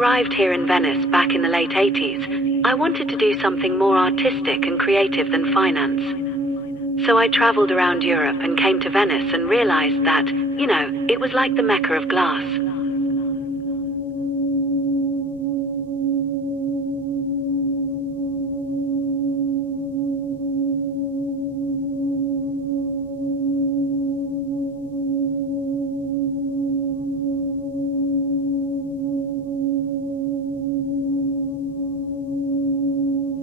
arrived here in Venice back in the late 80s, I wanted to do something more artistic and creative than finance. So I traveled around Europe and came to Venice and realized that, it was like the Mecca of glass.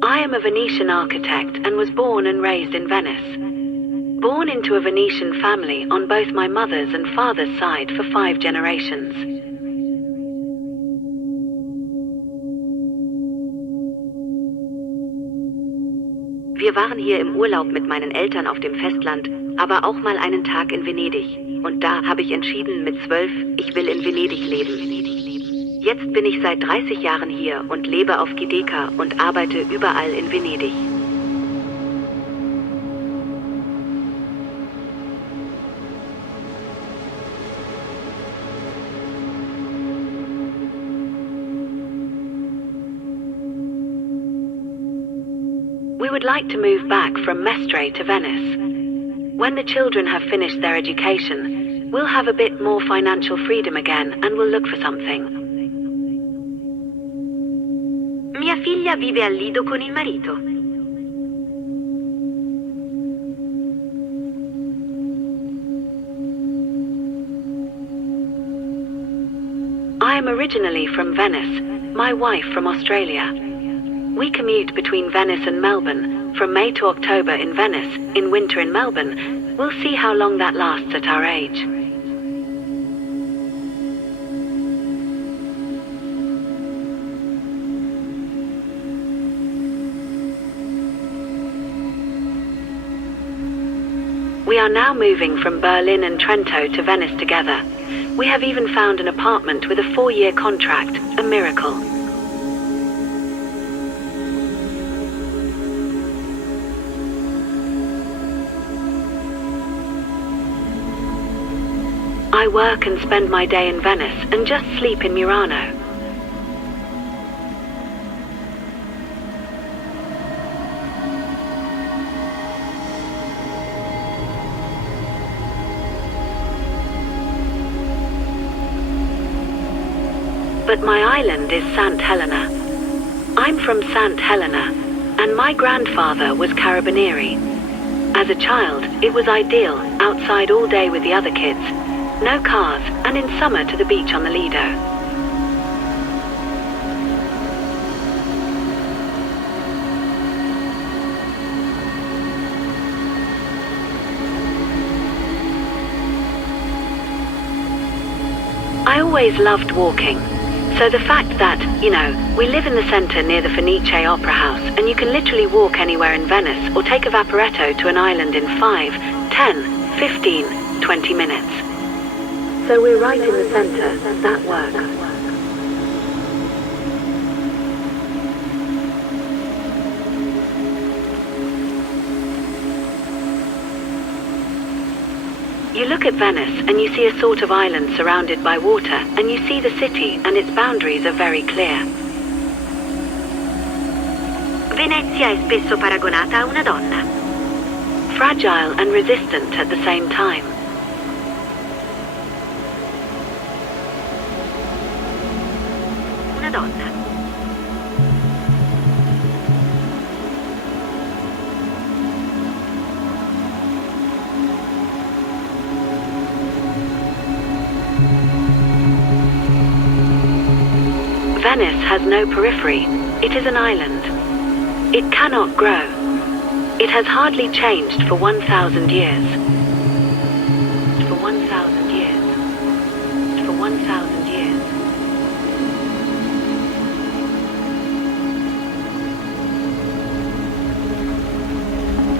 I am a Venetian architect and was born and raised in Venice. Born into a Venetian family on both my mother's and father's side for 5 generations. Wir waren hier im Urlaub mit meinen Eltern auf dem Festland, aber auch mal einen Tag in Venedig. Und da habe ich entschieden mit 12, ich will in Venedig leben. Jetzt bin ich seit 30 Jahren hier und lebe auf Giudecca und arbeite überall in Venedig. We would like to move back from Mestre to Venice. When the children have finished their education, we'll have a bit more financial freedom again and we'll look for something. Mia figlia vive al Lido con il marito. I am originally from Venice, my wife from Australia. We commute between Venice and Melbourne, from May to October in Venice, in winter in Melbourne. We'll see how long that lasts at our age. We are now moving from Berlin and Trento to Venice together. We have even found an apartment with a 4-year contract, a miracle. I work and spend my day in Venice and just sleep in Murano. But my island is St. Helena. I'm from St. Helena, and my grandfather was Carabinieri. As a child, it was ideal, outside all day with the other kids, no cars, and in summer to the beach on the Lido. I always loved walking. So the fact that, we live in the centre near the Fenice Opera House, and you can literally walk anywhere in Venice or take a vaporetto to an island in 5, 10, 15, 20 minutes. So we're right in the centre. That works. You look at Venice and you see a sort of island surrounded by water, and you see the city and its boundaries are very clear. Venezia è spesso paragonata a una donna. Fragile and resistant at the same time. Una donna. Venice has no periphery. It is an island. It cannot grow. It has hardly changed for 1,000 years. For 1,000 years. For 1,000 years.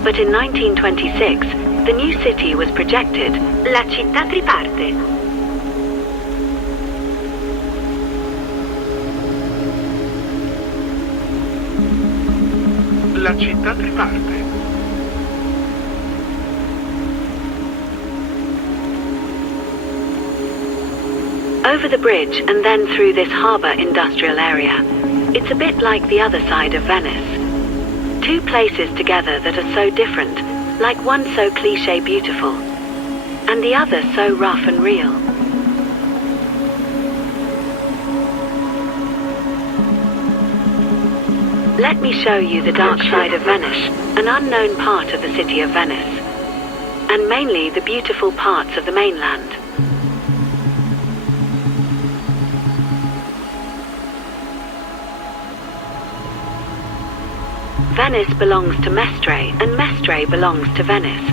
But in 1926, the new city was projected. La città triparte. La città triparte. over the bridge and then through this harbour industrial area. It's a bit like the other side of Venice. Two places together that are so different, like one so cliché beautiful, and the other so rough and real. Let me show you the dark side of Venice, an unknown part of the city of Venice, and mainly the beautiful parts of the mainland. Venice belongs to Mestre, and Mestre belongs to Venice.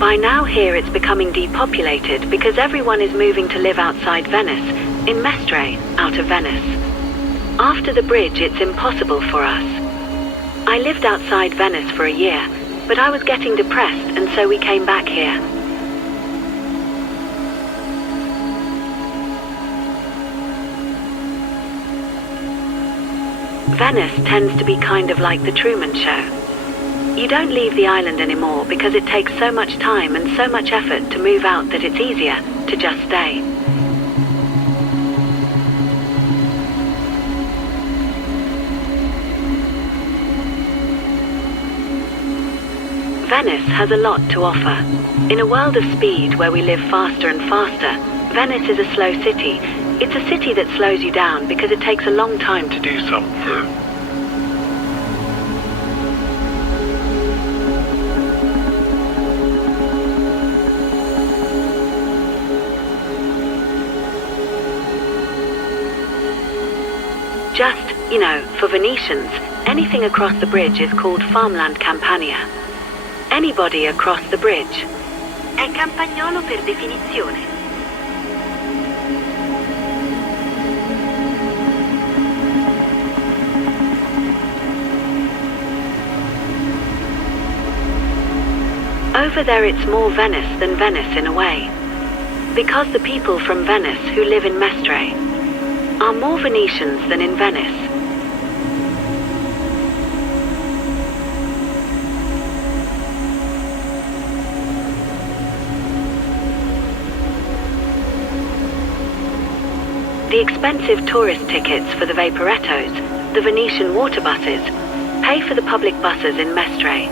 By now here it's becoming depopulated because everyone is moving to live outside Venice, in Mestre, out of Venice. After the bridge it's impossible for us. I lived outside Venice for a year, but I was getting depressed and so we came back here. Venice tends to be kind of like the Truman Show. You don't leave the island anymore because it takes so much time and so much effort to move out that it's easier to just stay. Venice has a lot to offer. In a world of speed where we live faster and faster, Venice is a slow city. It's a city that slows you down because it takes a long time to do something. Just, for Venetians, anything across the bridge is called farmland Campania. Anybody across the bridge è campagnolo per definizione. Over there it's more Venice than Venice in a way. Because the people from Venice who live in Mestre are more Venetians than in Venice. The expensive tourist tickets for the Vaporettos, the Venetian water buses, pay for the public buses in Mestre.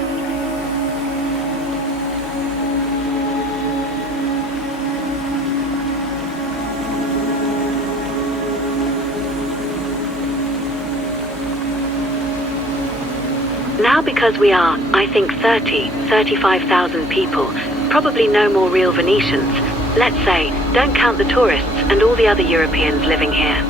Now because we are, I think 35,000 people, probably no more real Venetians, let's say, don't count the tourists and all the other Europeans living here.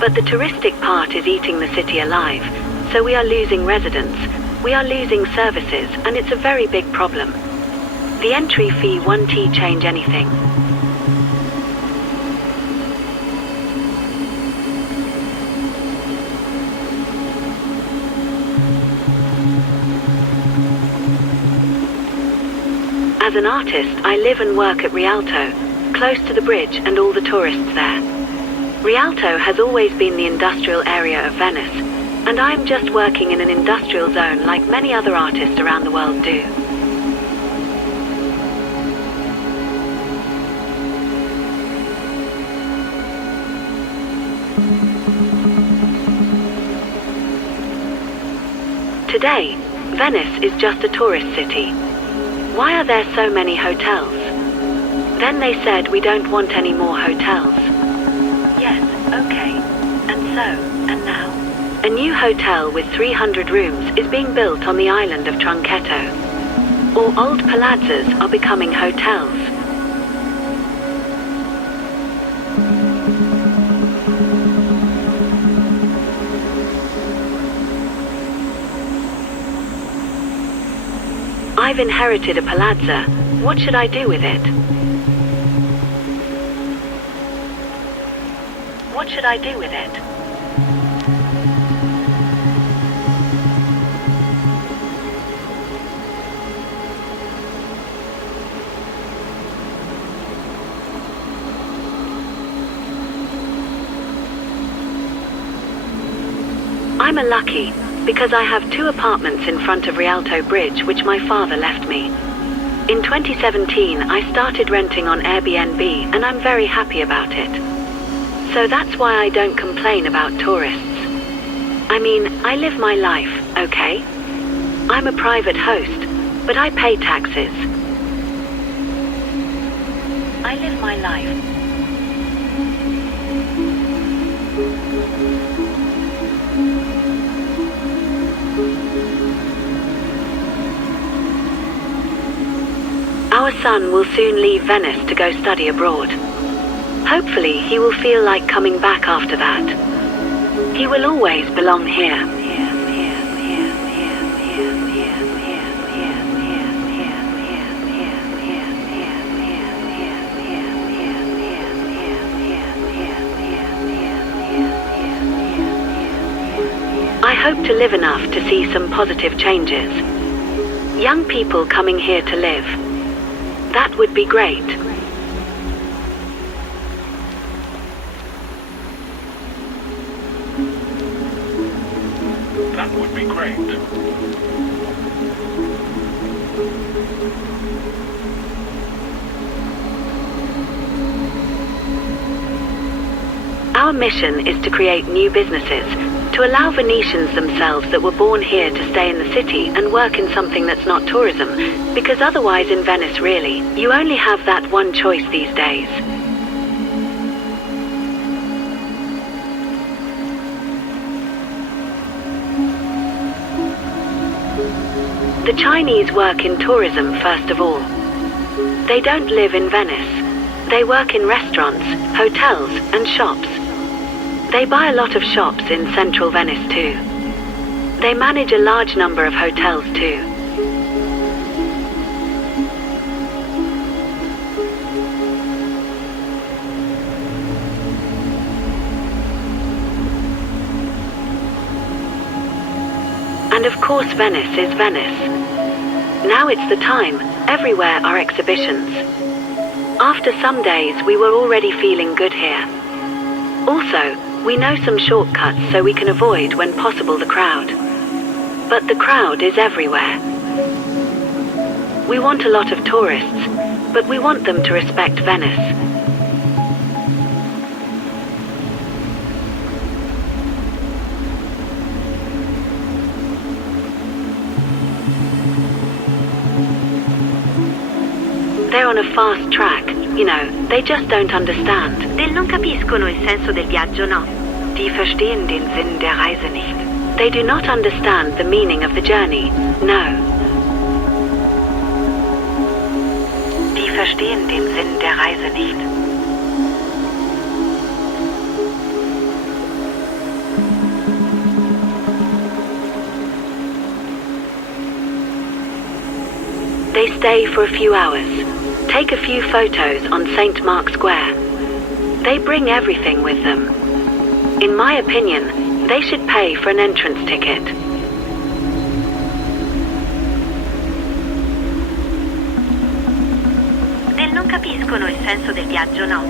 But the touristic part is eating the city alive, so we are losing residents, we are losing services, and it's a very big problem. The entry fee won't change anything. As an artist, I live and work at Rialto, close to the bridge and all the tourists there. Rialto has always been the industrial area of Venice, and I am just working in an industrial zone like many other artists around the world do. Today, Venice is just a tourist city. Why are there so many hotels? Then they said we don't want any more hotels. Yes, okay. And so, and now? A new hotel with 300 rooms is being built on the island of Trunchetto. All old palazzas are becoming hotels. I've inherited a palazzo. What should I do with it? What should I do with it? I'm a lucky, because I have 2 apartments in front of Rialto Bridge which my father left me. In 2017, I started renting on Airbnb and I'm very happy about it. So that's why I don't complain about tourists. I mean, I live my life, okay? I'm a private host, but I pay taxes. I live my life. Our son will soon leave Venice to go study abroad. Hopefully, he will feel like coming back after that. He will always belong here. I hope to live enough to see some positive changes. Young people coming here to live. That would be great. That would be great. Our mission is to create new businesses, to allow Venetians themselves that were born here to stay in the city and work in something that's not tourism, because otherwise in Venice really, you only have that one choice these days. The Chinese work in tourism first of all. They don't live in Venice. They work in restaurants, hotels, and shops. They buy a lot of shops in central Venice too. They manage a large number of hotels too. And of course Venice is Venice. Now it's the time, everywhere are exhibitions. After some days we were already feeling good here. Also, we know some shortcuts so we can avoid when possible the crowd. But the crowd is everywhere. We want a lot of tourists, but we want them to respect Venice. They're on a fast track, you know, they just don't understand. Non capiscono il senso del viaggio, no? Die verstehen den Sinn der Reise nicht. They do not understand the meaning of the journey, no. Die verstehen den Sinn der Reise nicht. They stay for a few hours, take a few photos on St. Mark's Square. They bring everything with them. In my opinion, they should pay for an entrance ticket. Non capiscono il senso del viaggio, no?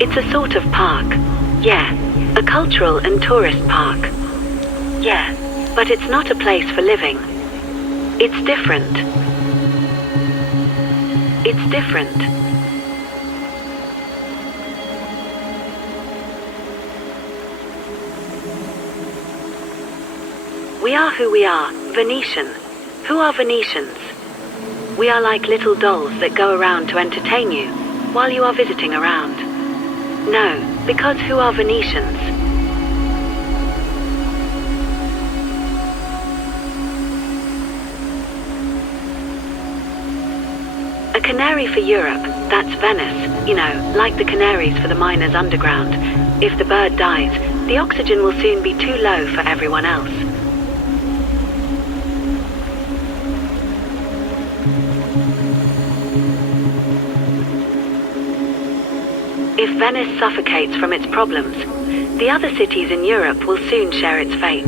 It's a sort of park. Yeah, a cultural and tourist park. Yeah, but it's not a place for living. It's different. It's different. We are who we are, Venetian. Who are Venetians? We are like little dolls that go around to entertain you while you are visiting around. No, because who are Venetians? A canary for Europe, that's Venice, you know, like the canaries for the miners underground. If the bird dies, the oxygen will soon be too low for everyone else. If Venice suffocates from its problems, the other cities in Europe will soon share its fate.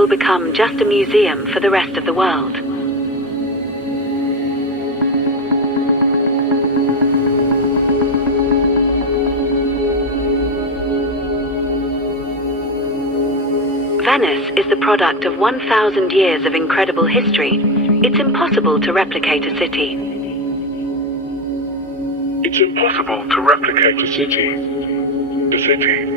will become just a museum for the rest of the world. Venice is the product of 1,000 years of incredible history. It's impossible to replicate a city. It's impossible to replicate a city. The city.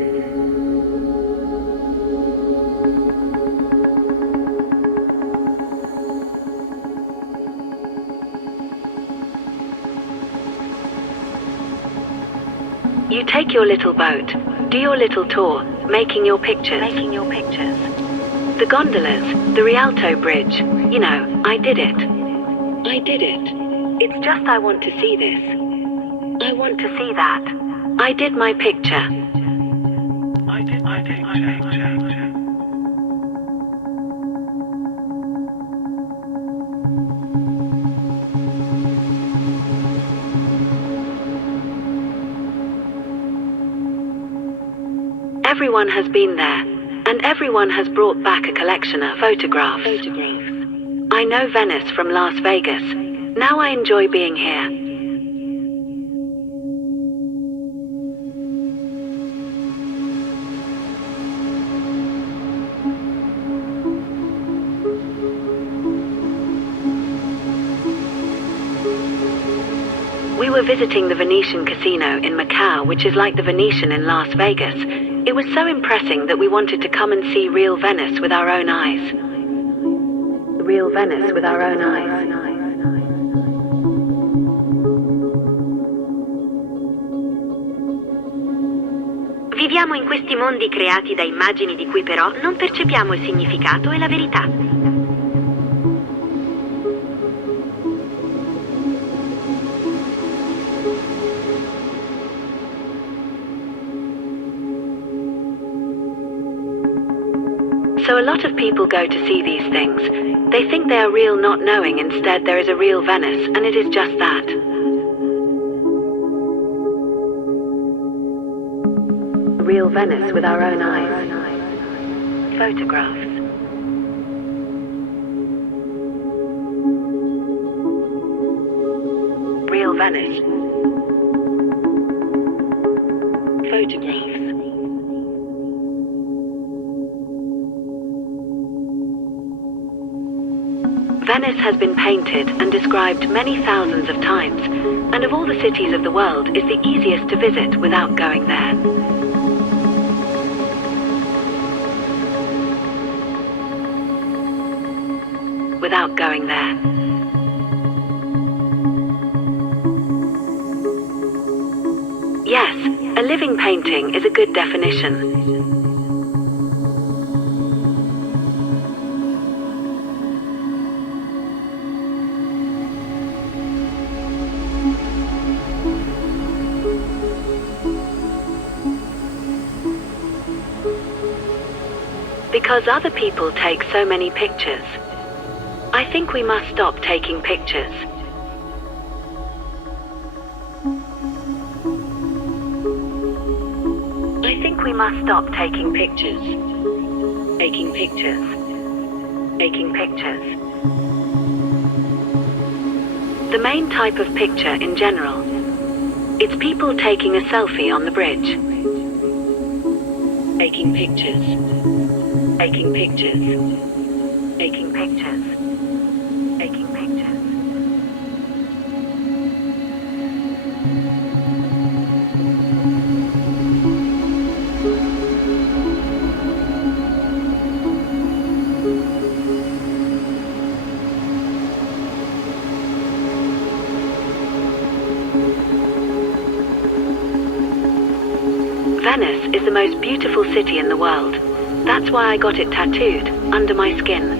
You take your little boat, do your little tour, making your pictures. The gondolas, the Rialto Bridge, you know, I did it. It's just I want to see this. I want to see that. I did my picture. Everyone has been there, and everyone has brought back a collection of photographs. I know Venice from Las Vegas. Now I enjoy being here. We were visiting the Venetian casino in Macau, which is like the Venetian in Las Vegas. It was so impressive that we wanted to come and see real Venice with our own eyes. Real Venice with our own eyes. Viviamo in questi mondi creati da immagini di cui però non percepiamo il significato e la verità. So a lot of people go to see these things. They think they are real, not knowing instead there is a real Venice, and it is just that. Real Venice with our own eyes. Photographs. Real Venice. Photographs. Venice has been painted and described many thousands of times, and of all the cities of the world is the easiest to visit without going there. Without going there. Yes, a living painting is a good definition. Because other people take so many pictures. I think we must stop taking pictures. I think we must stop taking pictures. Taking pictures. Taking pictures. The main type of picture in general. It's people taking a selfie on the bridge. Taking pictures. Taking pictures. Taking pictures. Taking pictures. Venice is the most beautiful city in the world. That's why I got it tattooed under my skin.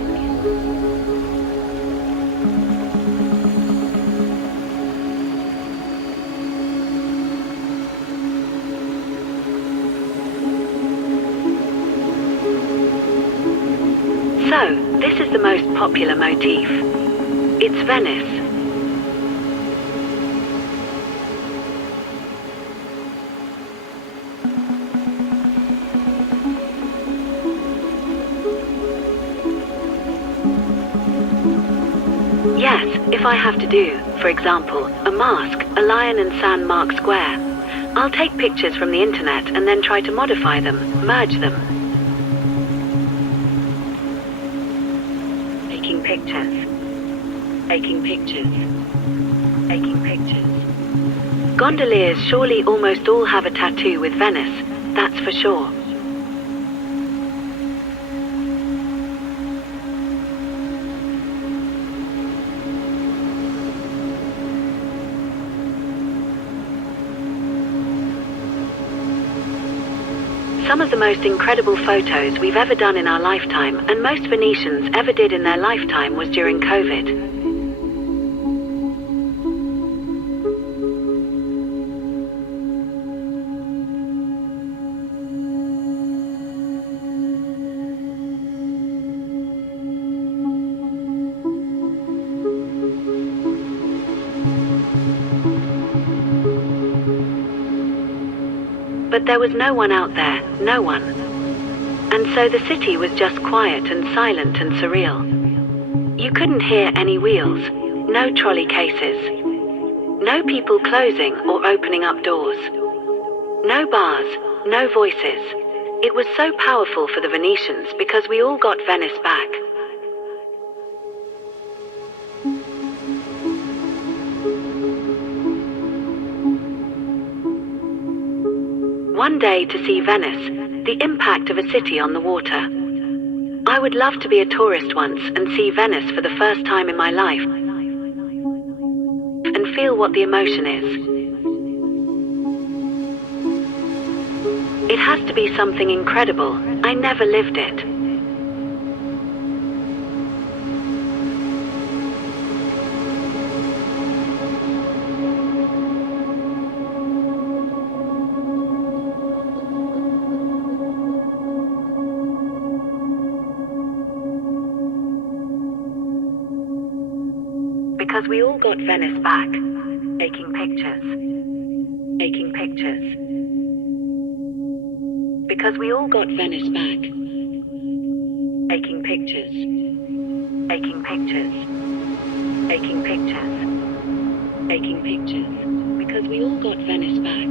So, this is the most popular motif. It's Venice. Yes, if I have to do, for example, a mask, a lion in San Mark Square, I'll take pictures from the internet and then try to modify them, merge them. Taking pictures. Taking pictures. Taking pictures. Gondoliers surely almost all have a tattoo with Venice, that's for sure. Some of the most incredible photos we've ever done in our lifetime, and most Venetians ever did in their lifetime, was during COVID. But there was no one out there, no one. And so the city was just quiet and silent and surreal. You couldn't hear any wheels, no trolley cases, no people closing or opening up doors, no bars, no voices. It was so powerful for the Venetians because we all got Venice back. One day to see Venice, the impact of a city on the water. I would love to be a tourist once and see Venice for the first time in my life and feel what the emotion is. It has to be something incredible. I never lived it. Because we all got Venice back, taking pictures, taking pictures. Because we all got Venice back, taking pictures, taking pictures, taking pictures, taking pictures. Because we all got Venice back.